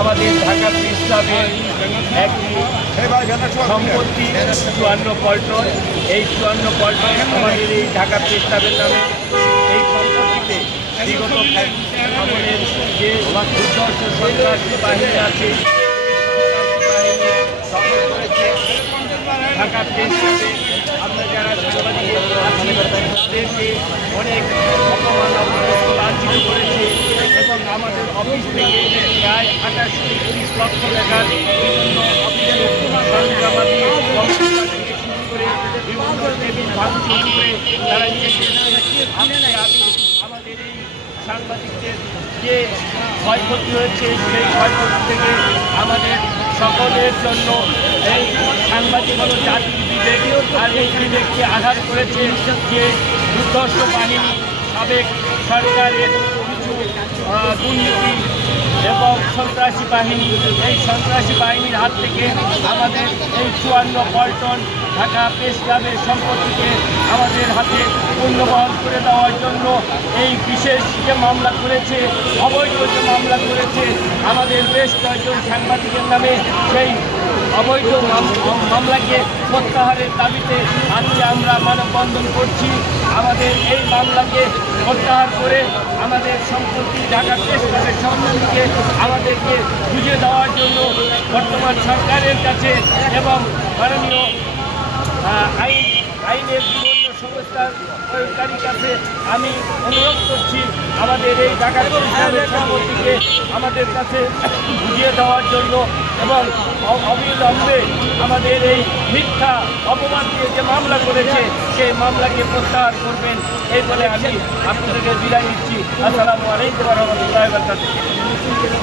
আমাদের ঢাকা প্রেস ক্লাবের একটি সম্পত্তি 54 পল্টন। এই 54 পল্টন আমাদের এই ঢাকা প্রেস ক্লাবের নামে এই সম্পত্তিতে বিগত আমলের যে দুর্ধর্ষ সন্ত্রাসী বাহিনী আছে ঢাকা প্রেস ক্লাবে আমরা যারা সাংবাদিক তাদেরকে অনেক অপমান লাঞ্ছিত করেছে এবং আমাদের অফিস থেকে প্রায় 28-30 লক্ষ টাকার বিভিন্ন অফিসের সরঞ্জামাদি কম্পিউটার থেকে শুরু করে বিভিন্ন টেবিল ভাঙচুর করে তারা আমাদের এই সাংবাদিকদের যে ক্ষয়ক্ষতি হয়েছে সেই ক্ষয়ক্ষতি থেকে আমাদের সকলের জন্য এই সাংবাদিক হল জাতির বিবেক, আর এই বিবেককে আঘাত করেছে যে দুর্ধর্ষ বাহিনী সাবেক সরকারের কিছু দুর্নীতি এবং সন্ত্রাসী বাহিনী। এই সন্ত্রাসী বাহিনীর হাত থেকে আমাদের এই 54 পল্টন ঢাকা প্রেস ক্লাবের সম্পত্তিকে আমাদের হাতে পুনর্বহন করে দেওয়ার জন্য এই বিশেষ যে মামলা করেছে, অবৈধ যে মামলা করেছে আমাদের বেশ কয়েকজন সাংবাদিকের নামে, সেই অবৈধ মামলাকে প্রত্যাহারের দাবিতে আজকে আমরা মানববন্ধন করছি। আমাদের এই মামলাকে প্রত্যাহার করে আমাদের সম্পত্তি ঢাকা প্রেস ক্লাবের সম্পত্তিকে আমাদেরকে বুঝে দেওয়ার জন্য বর্তমান সরকারের কাছে এবং মাননীয় আইনের বিভিন্ন সংস্থার প্রয়োগকারীর কাছে আমি অনুরোধ করছি আমাদের এই ঢাকা প্রেস ক্লাবের সম্পত্তিকে আমাদের কাছে বুঝিয়ে দেওয়ার জন্য এবং অবিলম্বে আমাদের এই মিথ্যা অপমান দিয়ে যে মামলা করেছে সেই মামলাকে প্রত্যাহার করবেন, এই বলে আমি আপনাদেরকে বিদায় নিচ্ছি। আসসালামু আলাইকুম ওয়া রাহমাতুল্লাহি ওয়া বারাকাতুহু।